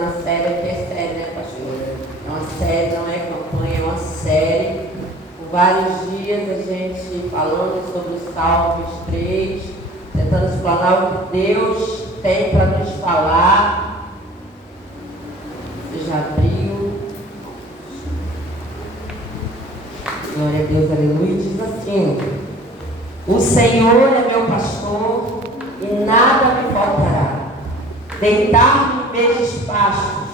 na série, que é série, né, pastor? É uma série, não é campanha, é uma série. Por vários dias a gente falando sobre o Salmo 23, tentando explanar o que Deus tem para nos falar. Você já abriu? Glória a Deus, aleluia. Diz assim: o Senhor é meu pastor e nada me faltará. Deitar-me em verdes pastos,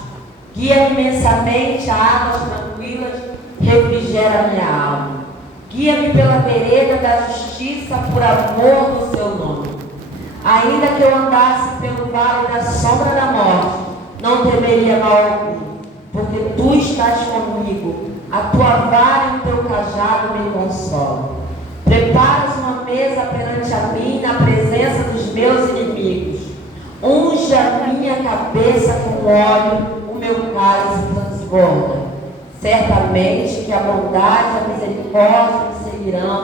guia-me imensamente a águas tranquilas, refrigera minha alma. Guia-me pela vereda da justiça, por amor do seu nome. Ainda que eu andasse pelo vale da sombra da morte, não temeria mal algum, porque tu estás comigo, a tua vara e o teu cajado me consolam. Preparas uma mesa perante a mim na presença dos meus inimigos. Unge a minha cabeça com óleo, o meu cálice transborda. Certamente que a bondade e a misericórdia me seguirão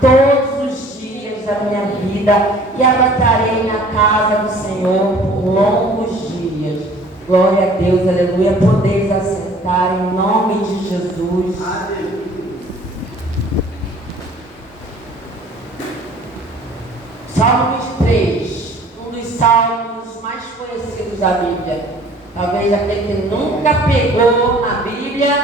todos os dias da minha vida e habitarei na casa do Senhor por longos dias. Glória a Deus, aleluia. Podeis assentar em nome de Jesus. Aleluia. Salmo 23, um dos salmos mais conhecidos da Bíblia. Talvez aquele que nunca pegou na Bíblia,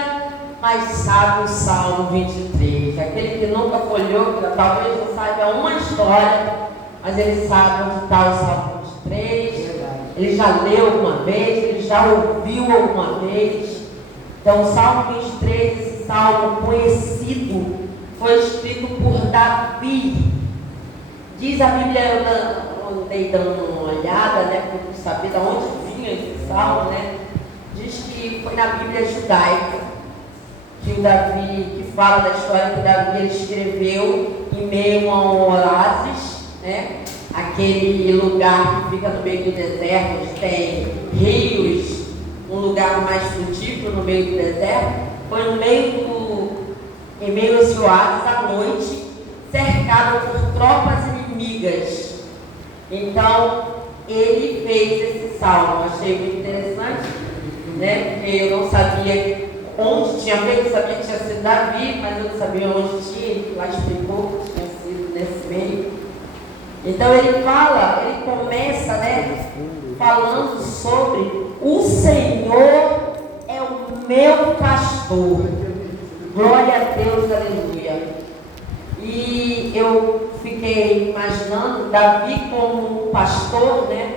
mas sabe o Salmo 23. Aquele que nunca folheou, que talvez não saiba uma história, mas ele sabe onde está o Salmo 23. Ele já leu alguma vez, ele já ouviu alguma vez. Então o Salmo 23, esse salmo conhecido, foi escrito por Davi. Diz a Bíblia, eu andei dando uma olhada, né, para saber de onde vinha esse salmo, né? Diz que foi na Bíblia judaica, que o Davi, que fala da história que Davi escreveu em meio a um oásis, né? Aquele lugar que fica no meio do deserto, onde tem rios, um lugar mais frutífero no meio do deserto. Foi em meio a esse oásis à noite, cercado por tropas inimigas. Então, ele fez esse salmo. Achei muito interessante, né? Porque eu não sabia onde tinha feito, sabia que tinha sido Davi, mas eu não sabia onde tinha. Ele lá explicou que tinha sido nesse meio. Então, ele começa, né, falando sobre o Senhor é o meu pastor. Glória a Deus, aleluia. E eu fiquei imaginando Davi como pastor, né?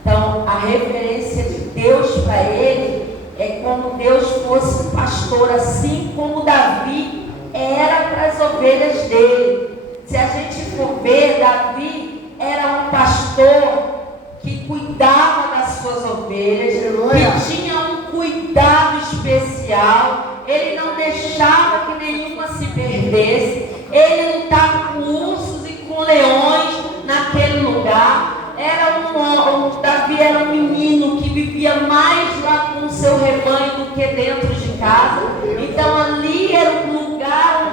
Então, a referência de Deus para ele é como Deus fosse pastor, assim como Davi era para as ovelhas dele. Se a gente for ver, Davi era um pastor que cuidava das suas ovelhas, que tinha um cuidado especial. Ele não deixava que nenhuma se perdesse. Ele lutava com ursos e com leões naquele lugar. Davi era um menino que vivia mais lá com o seu rebanho do que dentro de casa. Então ali era um lugar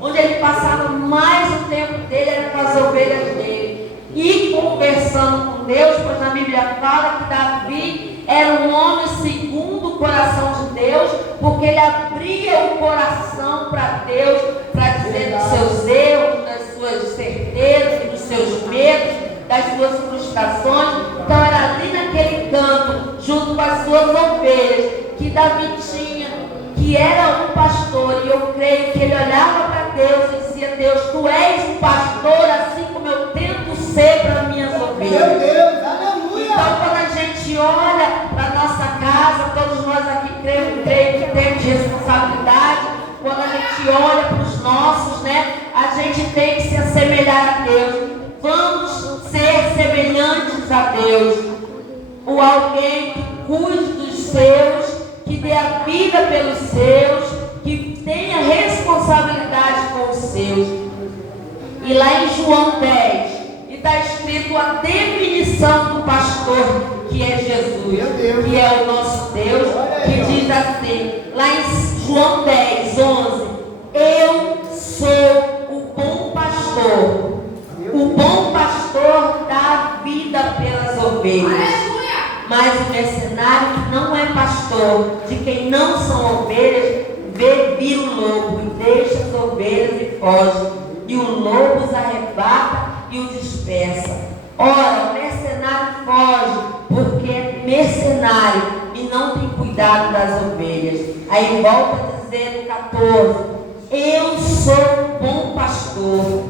onde ele passava mais o tempo dele, era com as ovelhas dele. E conversando com Deus, pois na Bíblia fala que Davi era um homem segundo o coração de Deus, porque ele abria o coração para Deus, para dizer dos seus erros, das suas certezas, dos seus medos, das suas frustrações. Então era ali naquele canto, junto com as suas ovelhas, que Davi tinha, que era um pastor. E eu creio que ele olhava para Deus e dizia: Deus, tu és um pastor, assim como eu tento ser para minhas ovelhas. Meu Deus, aleluia! Então quando a gente olha para a nossa casa, todos nós aqui creio que temos responsabilidade. Quando a gente olha para os nossos, né, a gente tem que se assemelhar a Deus. Vamos ser semelhantes a Deus. O alguém que cuide dos seus, que dê a vida pelos seus, que tenha responsabilidade com os seus. E lá em João 10, está escrito a definição do pastor, que é Jesus, que é o nosso Deus, que diz assim, lá em João 10, 11: eu sou o bom pastor. O bom pastor dá a vida pelas ovelhas. Mas o mercenário mercenário que não é pastor, de quem não são ovelhas, vê vir o lobo e deixa as ovelhas e foge, e o lobo os arrebata e o dispersa. Ora, o mercenário foge porque é mercenário e não tem cuidado das ovelhas. Aí volta a dizer no 14: eu sou um bom pastor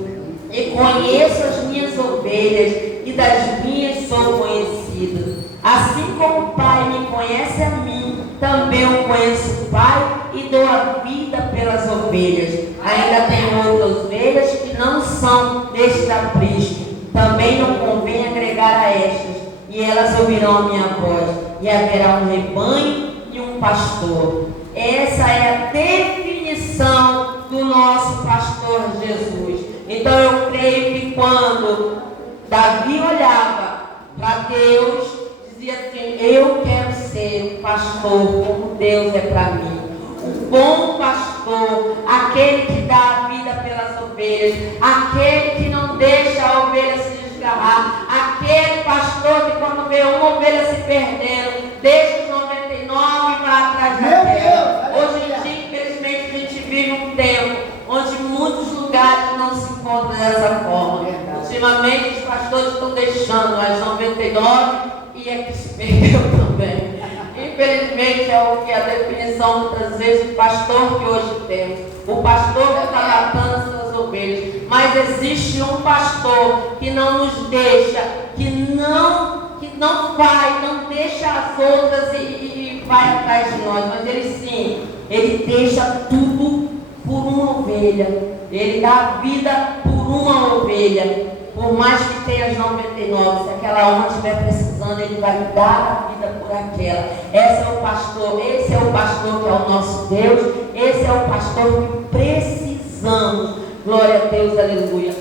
e conheço as minhas ovelhas, e das minhas sou conhecido. Assim como o Pai me conhece a mim, também eu conheço o Pai e dou a vida pelas ovelhas. Ainda tenho outras ovelhas que não são deste aprisco. Também não convém agregar a estas, e elas ouvirão a minha voz, e haverá um rebanho e um pastor. Essa é a definição do nosso pastor Jesus. Então eu creio que quando Davi olhava para Deus, dizia assim: eu quero ser um pastor como Deus é para mim. Um bom pastor, aquele que dá a vida pelas ovelhas, aquele que não deixa a ovelha se desgarrar, aquele pastor que quando vê uma ovelha se perdendo, deixa os 99 e vai atrás daquela. Hoje em dia, infelizmente, a gente vive um tempo onde muitos lugares não se encontram dessa forma. Ultimamente, os pastores estão deixando as 99 e é que se perdeu também. Infelizmente, é o que a definição muitas vezes do pastor que hoje temos. O pastor que está matando as suas ovelhas. Mas existe um pastor que não nos deixa, que não vai, não deixa as outras e vai atrás de nós. Mas ele sim, ele deixa tudo por uma ovelha. Ele dá a vida por uma ovelha. Por mais que tenha as 99, se aquela alma estiver precisando, ele vai dar a vida por aquela. Esse é o pastor que é o nosso Deus. Esse é o pastor que precisamos. Glória a Deus, aleluia.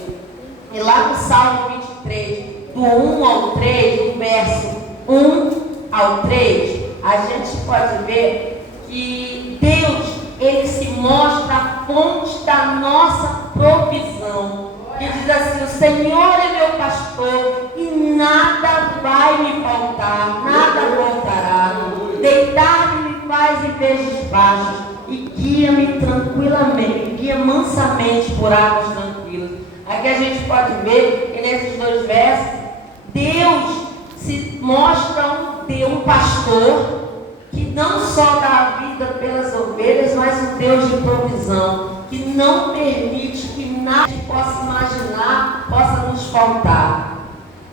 E lá no Salmo 23, do 1 ao 3, do verso 1 ao 3, a gente pode ver que Deus, ele se mostra a fonte da nossa provisão. Que diz assim: o Senhor é meu pastor e nada vai me faltar, nada faltará. Deitar-me me faz em verdes pastos e guia-me tranquilamente, guia mansamente por águas tranquilas. Aqui a gente pode ver que nesses dois versos, Deus se mostra um pastor que não só dá a vida pelas ovelhas, mas um Deus de provisão, que não permite que nada que possa imaginar possa nos faltar.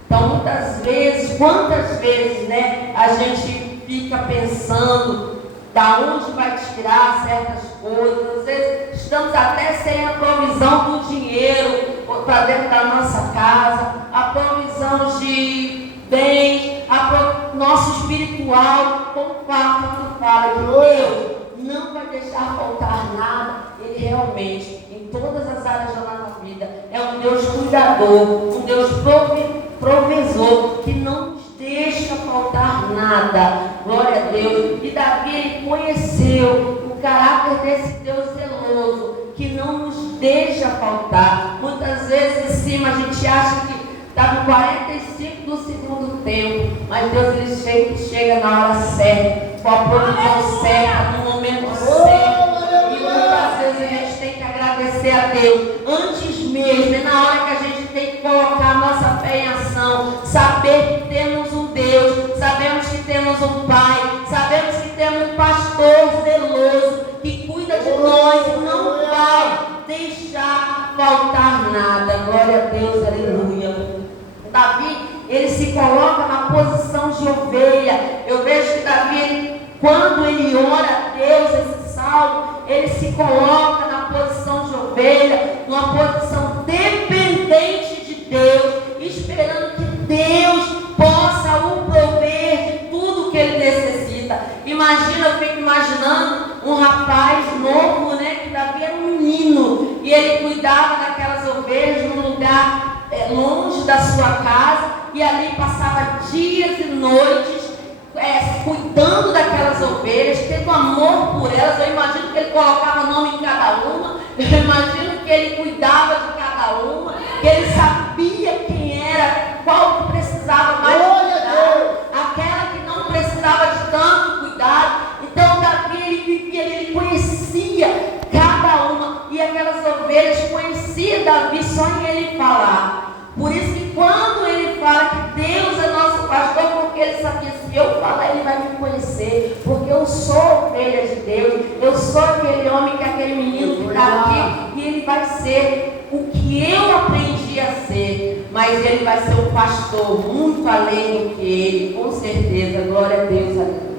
Então, muitas vezes, quantas vezes, né, a gente fica pensando da onde vai tirar certas coisas. Às vezes estamos até sem a provisão do dinheiro para dentro da nossa casa, a provisão de bens, nosso espiritual, como fala que Deus não vai deixar faltar nada. Ele realmente, em todas as áreas da nossa vida, é um Deus cuidador, um Deus provisor, que não nos deixa faltar nada. Glória a Deus. E Davi, ele conheceu o caráter desse Deus zeloso, que não nos deixa faltar. Muitas vezes em cima a gente acha que está no 45 do segundo tempo, mas Deus, ele sempre chega na hora certa, com a provisão certa, no momento certo. E muitas vezes a gente tem que agradecer a Deus antes mesmo, é na hora que a gente tem que colocar a nossa fé em ação, saber que temos um Deus, sabemos que temos um Pai, sabemos que temos um pastor zeloso que cuida de nós e não vai deixar faltar nada. Glória a Deus, aleluia. Davi, ele se coloca na posição de ovelha. Eu vejo que Davi, quando ele ora a Deus, esse salmo, ele se coloca na posição de ovelha, numa posição dependente de Deus, esperando que Deus possa o prover de tudo que ele necessita. Imagina, eu fico imaginando um rapaz novo, né, que Davi era um menino, e ele cuidava daquelas ovelhas num lugar longe da sua casa, e ali passava dias e noites cuidando daquelas ovelhas, tendo amor por elas. Eu imagino que ele colocava nome em cada uma, eu imagino que ele cuidava de cada uma, que ele sabia quem era, qual que precisava mais de cuidado, aquela que não precisava de só em Ele falar. Por isso que quando Ele fala que Deus é nosso pastor, porque Ele sabia, se eu falar, Ele vai me conhecer, porque eu sou ovelha de Deus, eu sou aquele homem, que é aquele menino que está aqui, e Ele vai ser o que eu aprendi a ser, mas Ele vai ser um pastor muito além do que Ele, com certeza. Glória a Deus, aleluia.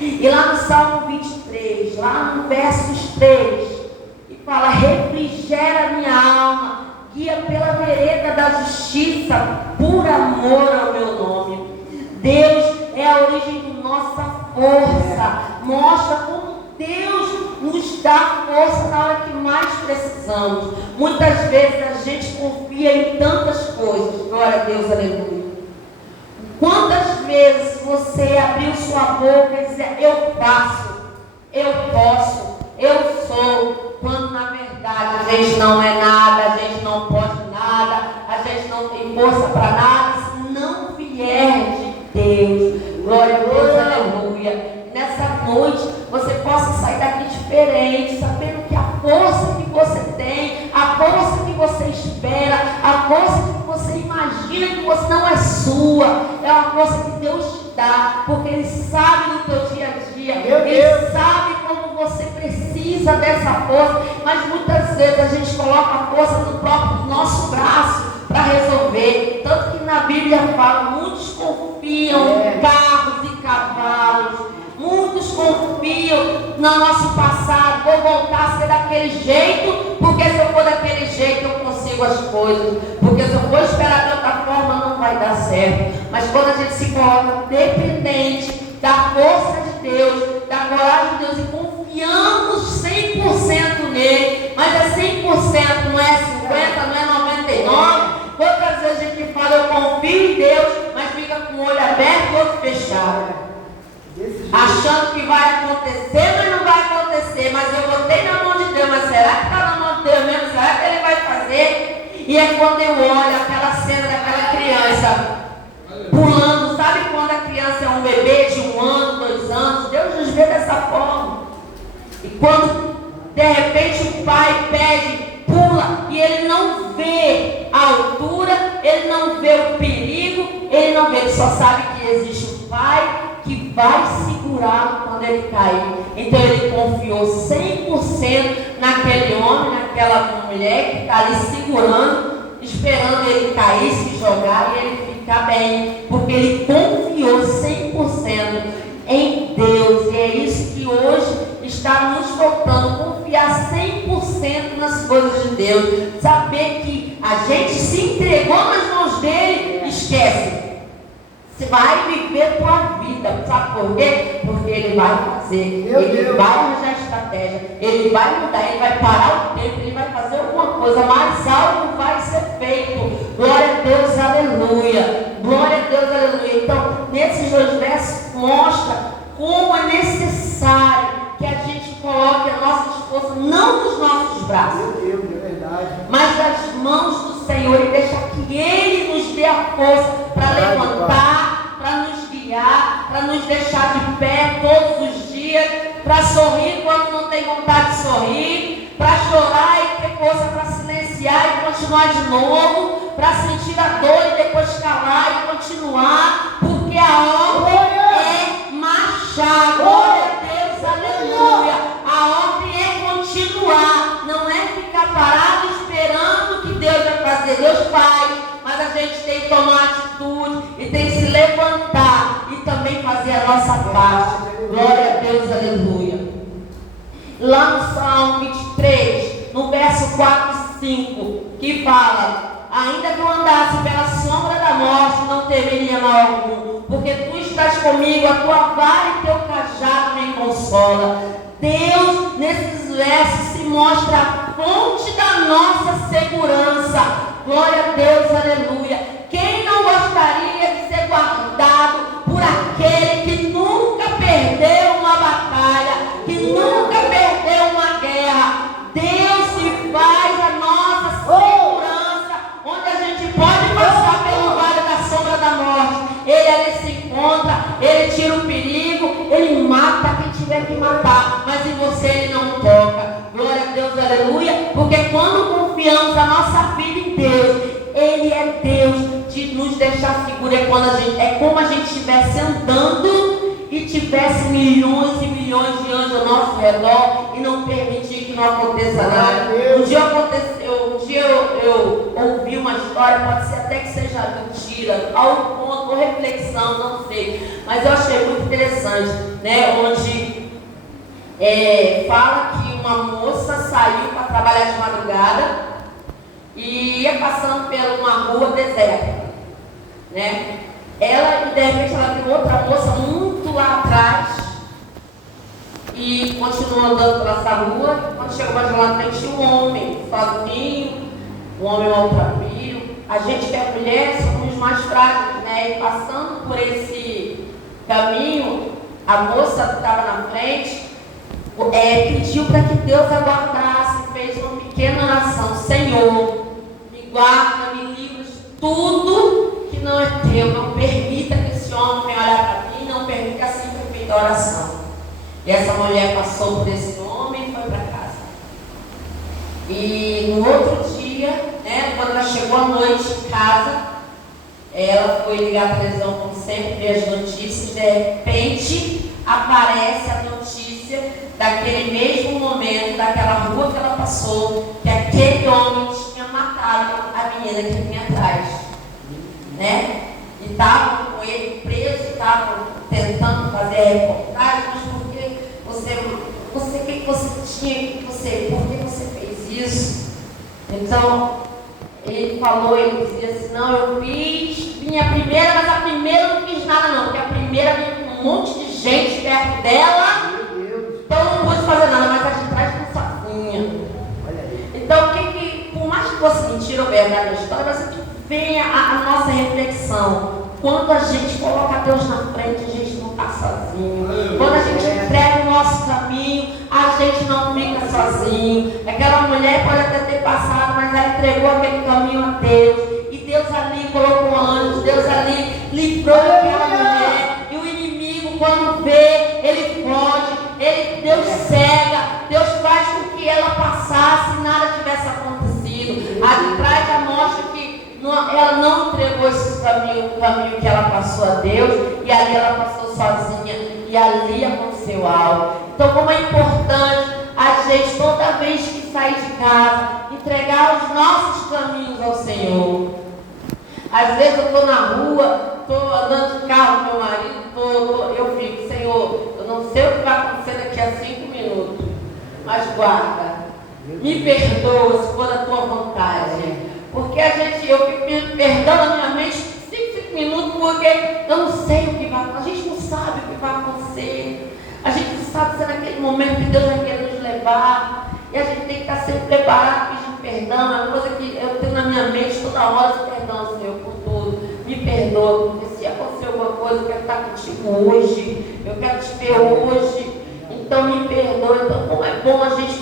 E lá no Salmo 23, lá no versos 3, e fala: refrigera minha alma, guia pela vereda da justiça, por amor ao meu nome. Deus é a origem da nossa força. Mostra como Deus nos dá força na hora que mais precisamos. Muitas vezes a gente confia em tantas coisas. Glória a Deus, aleluia. Quantas vezes você abriu sua boca e dizia: eu faço, eu posso, eu sou, quando na verdade a gente não é nada, a gente não pode nada, a gente não tem força para nada, se não vier de Deus. Glória a Deus, aleluia. Nessa noite você possa sair daqui diferente, sabendo que a força que você tem, a força que você espera, a força que você imagina que você não é sua, é uma força que Deus te dá, porque Ele sabe do teu dia a dia, Ele sabe como você precisa dessa força, mas muitas vezes a gente coloca a força no próprio nosso braço para resolver. Tanto que na Bíblia fala, muitos confiam em carros e cavalos, muitos confiam no nosso passado, vou voltar a ser daquele jeito, porque se eu for daquele jeito eu consigo as coisas, porque se eu for esperar de outra forma não vai dar certo. Mas quando a gente se coloca dependente da força de Deus, da coragem de Deus, e confiamos 100% nele, mas é 100%, não é 50%, não é 99%. Quantas vezes a gente fala: eu confio em Deus, mas fica com o olho aberto e o outro fechado, achando que vai acontecer, mas não vai acontecer. Mas eu botei na mão de Deus, mas será que está na mão de Deus mesmo? Será que Ele vai fazer? E é quando eu olho aquela cena daquela criança pulando. Sabe quando a criança é um bebê de 1 ano, 2 anos? Deus nos vê dessa forma. E quando de repente o pai pede, pula, e ele não vê a altura, ele não vê o perigo, ele não vê, ele só sabe que existe um pai que vai segurá-lo quando ele cair. Então ele confiou 100% naquele homem, naquela mulher que está ali segurando, esperando ele cair, se jogar e ele ficar bem, porque ele confiou 100% em Deus. E é isso que hoje está nos faltando, confiar 100% nas coisas de Deus, saber que a gente se entregou nas mãos dele. Esquece, você vai viver tua vida, sabe por quê? Porque Ele vai fazer, Ele vai arranjar estratégia, Ele vai mudar, Ele vai parar o tempo, Ele vai fazer alguma coisa, mas algo vai ser feito. Glória a Deus, aleluia. Glória a Deus, aleluia. Então, nesses 2 versos mostra como é necessário que a gente coloque a nossa esforço não nos nossos braços, mas nas mãos do Senhor, e deixar que Ele nos dê a força para levantar, para nos guiar, para nos deixar de pé todos os dias, para sorrir quando não tem vontade de sorrir, para chorar e ter força para silenciar e continuar de novo, para sentir a dor e depois calar e continuar, porque a ordem é marchar. Glória a Deus, aleluia. A ordem é continuar, não é ficar parado esperando que Deus vai fazer. Deus faz, mas a gente tem que tomar atitude e tem que se levantar e também fazer a nossa parte. Glória a Deus, aleluia. Lá no Salmo 23, no verso 4 e 5, que fala: ainda que eu andasse pela sombra da morte, não temeria mal algum, porque tu estás comigo, a tua vara e teu cajado me consola. Deus, nesses versos, se mostra a fonte da nossa segurança. Glória a Deus, aleluia. Quem não gostaria de ser guardado por aquele que nunca perdeu uma batalha, que nunca perdeu uma guerra? Deus se faz a nossa segurança, onde a gente pode passar pelo vale da sombra da morte. Ele ali se encontra, Ele tira o perigo, Ele mata quem tiver que matar, mas em você Ele não toca. Glória a Deus, aleluia. Porque quando confia confiamos a nossa vida em Deus, Ele é Deus de nos deixar seguro. É como a gente estivesse andando e tivesse milhões e milhões de anjos ao nosso redor e não permitir que não aconteça nada. Um dia eu ouvi uma história, pode ser até que seja mentira, ao ponto, ou reflexão, não sei, mas eu achei muito interessante, né? Onde fala que uma moça saiu para trabalhar de madrugada e ia passando por uma rua deserta, né? Ela, de repente, ela viu outra moça muito lá atrás e continuou andando por essa rua. Quando chegou mais lá, tinha um homem sozinho, um homem maltrapilho. A gente que é mulher somos mais frágeis, né? E passando por esse caminho, a moça que estava na frente pediu para que Deus aguardasse, fez uma pequena oração: Senhor, me guarda, me livra de tudo que não é teu, não permita que esse homem venha olhar para mim, não permita, assim foi feita a oração. E essa mulher passou por esse homem e foi para casa. E no outro dia, né, quando ela chegou à noite em casa, ela foi ligar a televisão, como sempre, ver as notícias. De repente aparece a notícia daquele mesmo momento, daquela rua que ela passou, que aquele homem tinha matado a menina que vinha atrás, né? E estavam com ele preso, estavam tentando fazer a reportagem. Mas por que por que você fez isso? Então ele falou, ele dizia assim: não, eu fiz minha primeira, mas a primeira eu não fiz nada não, porque a primeira vinha com um monte de gente perto dela, então eu não pude fazer nada, mas a de trás ficou sozinha. Então por mais que fosse mentira ou verdade a história, mas que venha a nossa reflexão. Quando a gente coloca Deus na frente, a gente não está sozinho. Quando a gente entrega o nosso caminho, a gente não fica sozinho. Aquela mulher pode até ter passado, mas ela entregou aquele caminho a Deus. E Deus ali colocou anjos, Deus ali livrou aquela mulher. E o inimigo, quando vê, ele foge, Deus cega, Deus faz com que ela passasse e nada tivesse acontecido. A de trás já mostra que ela não entregou esse caminho, o caminho que ela passou a Deus, e ali ela passou sozinha, e ali aconteceu algo. Então, como é importante a gente, toda vez que sair de casa, entregar os nossos caminhos ao Senhor. Às vezes eu estou na rua, estou andando de carro com meu marido, eu fico: Senhor, eu não sei o que vai acontecer daqui a 5 minutos, mas guarda, me perdoa se for da tua vontade. Porque eu fico perdendo a minha mente 5 minutos, porque eu não sei o que vai acontecer. A gente não sabe o que vai acontecer. A gente não sabe se é naquele momento que Deus vai querer nos levar. E a gente tem que estar sempre preparado, pedindo perdão. É uma coisa que eu tenho na minha mente toda hora: perdão, Senhor, por tudo. Me perdoa, porque se acontecer alguma coisa, eu quero estar contigo hoje. Eu quero te ver hoje. Então me perdoa. Então, como é bom a gente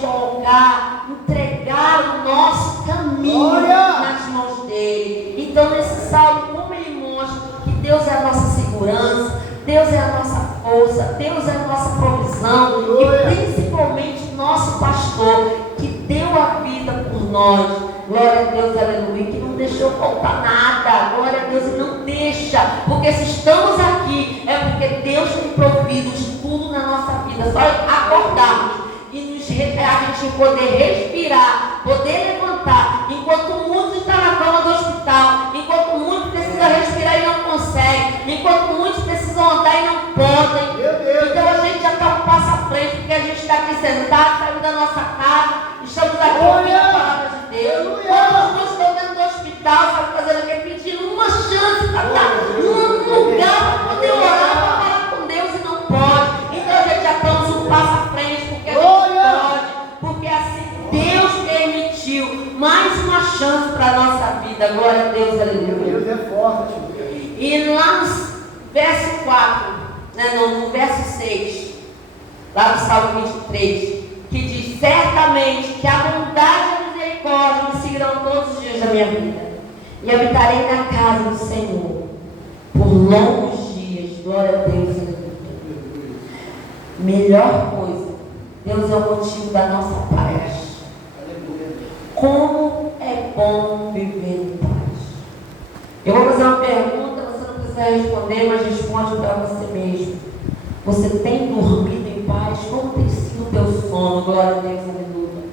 entregar o nosso caminho nas mãos dele. Então, nesse salmo, como ele mostra que Deus é a nossa segurança, Deus é a nossa força, Deus é a nossa provisão, e principalmente o nosso pastor, que deu a vida por nós. Glória a Deus, aleluia, que não deixou faltar nada. Glória a Deus, e não deixa, porque se estamos aqui, é porque Deus tem provido de tudo na nossa vida. Só acordarmos e a gente poder respirar, poder levantar, enquanto muitos estão na cama do hospital, enquanto muitos precisam respirar e não conseguem, enquanto muitos precisam andar e não podem. Então a gente já está um passo à frente, porque a gente está aqui sentado, saindo da nossa casa, estamos aqui ouvindo a palavra de Deus. Quando muitos estão dentro do hospital, sabe, fazendo o que? Pedindo uma chance para estar num lugar para poder orar, para falar com Deus, e não pode. Então a gente já estamos um passo à frente, porque a gente pode, porque assim Deus permitiu mais uma chance para a nossa vida. Glória a Deus, aleluia. Deus é forte. E lá no verso 4, no verso 6, lá no Salmo 23, que diz: certamente que a bondade e a misericórdia me seguirão todos os dias da minha vida, e habitarei na casa do Senhor por longos dias. Glória a Deus, aleluia. Melhor coisa, Deus é o motivo da nossa paz. Como bom viver em paz. Eu vou fazer uma pergunta, você não precisa responder, mas responde para você mesmo. Você tem dormido em paz? Como tem sido o teu sono? Glória a Deus, aleluia.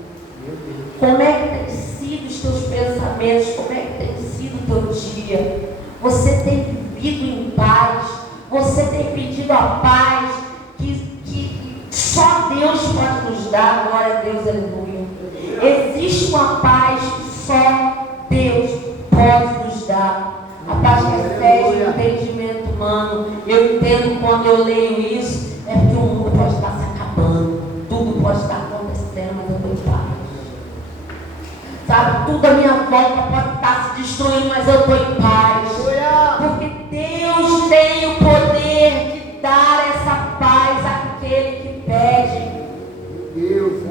Como é que tem sido os teus pensamentos? Como é que tem sido o teu dia? Você tem vivido em paz? Você tem pedido a paz que só Deus pode nos dar? Glória a Deus, aleluia. Existe uma paz que só Deus pode nos dar. A paz que excede o entendimento humano. Eu entendo quando eu leio isso, é porque o mundo pode estar se acabando, tudo pode estar acontecendo, mas eu estou em paz. Sabe, tudo à minha volta pode estar se destruindo, mas eu estou em paz. Porque Deus tem o poder de dar essa paz àquele que pede.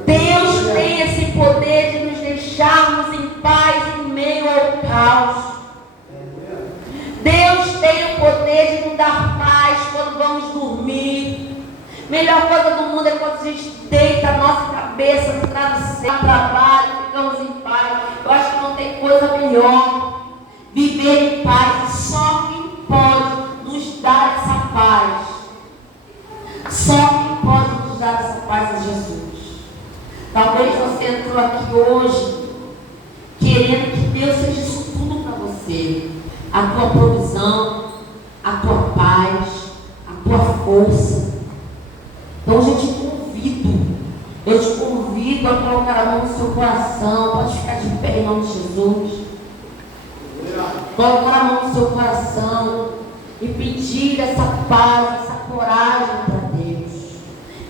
Deus tem esse poder de nos deixarmos em paz em meio ao caos. Deus tem o poder de nos dar paz quando vamos dormir. Melhor coisa do mundo é quando a gente deita a nossa cabeça no travesseiro, trabalho, ficamos em paz. Eu acho que não tem coisa melhor. Viver em paz. Só quem pode nos dar essa paz. Só quem pode nos dar essa paz é Jesus. Talvez você entrou aqui hoje querendo que Deus seja isso tudo para você. A tua provisão, a tua paz, a tua força. Então eu te convido a colocar a mão no seu coração. Pode ficar de pé em nome de Jesus. Colocar a mão no seu coração e pedir essa paz, essa coragem para Deus.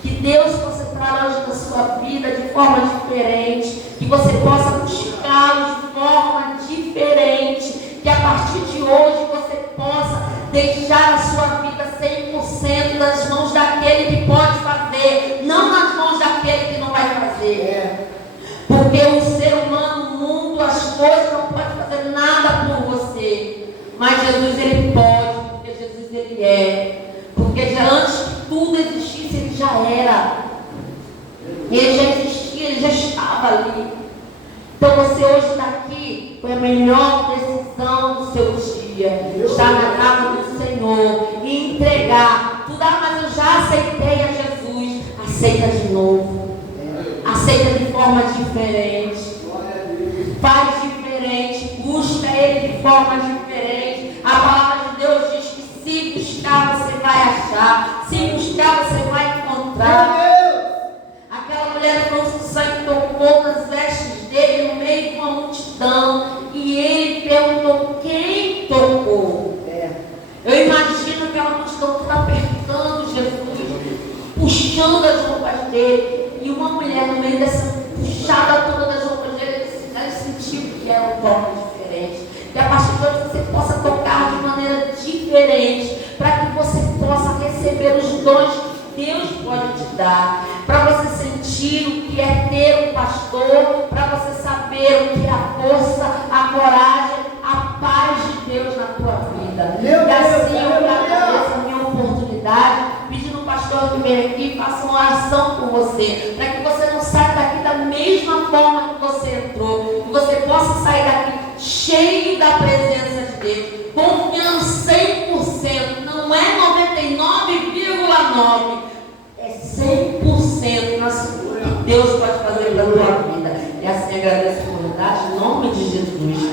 Que Deus possa entrar hoje na sua vida de forma diferente, que você possa buscá-lo de forma diferente. Que a partir de hoje você possa deixar a sua vida 100% nas mãos daquele que pode fazer, não nas mãos daquele que não vai fazer. Porque o ser humano, o mundo, as coisas não podem fazer nada por você. Mas Jesus, ele pode, porque Jesus, ele é. Porque antes que tudo existisse, ele já era. Ele já existia, ele já estava ali. Então você hoje está aqui, foi a melhor decisão do seu dia. Estar na casa do Senhor e entregar. Tudo, mas eu já aceitei a Jesus. Aceita de novo. Aceita de forma diferente. Faz diferente. Busca Ele de forma diferente. A palavra de Deus diz que se buscar você vai achar. Se buscar você vai encontrar. Aquela mulher trouxe o sangue, tocou nas vestes dele no meio de uma multidão. E ele perguntou quem tocou. Eu imagino aquela multidão toda apertando Jesus, puxando as roupas dele. E uma mulher no meio dessa puxada toda das roupas dele, ela sentiu que era um toque diferente. Que a partir de hoje você possa tocar de maneira diferente, para que você possa receber os dons que Deus pode te dar, para você sentir o que é ter um pastor, para você saber o que é a força, a coragem, a paz de Deus na tua vida. E assim eu agradeço a minha oportunidade, pedindo ao pastor que venha aqui e faça uma oração por você, para que você não saia daqui da mesma forma que você entrou, que você possa sair daqui cheio da presença de Deus, confiando 100%, não é 99,9%, é 100% na sua, que Deus pode fazer pela tua vida. E assim agradeço a oportunidade, em nome de Jesus.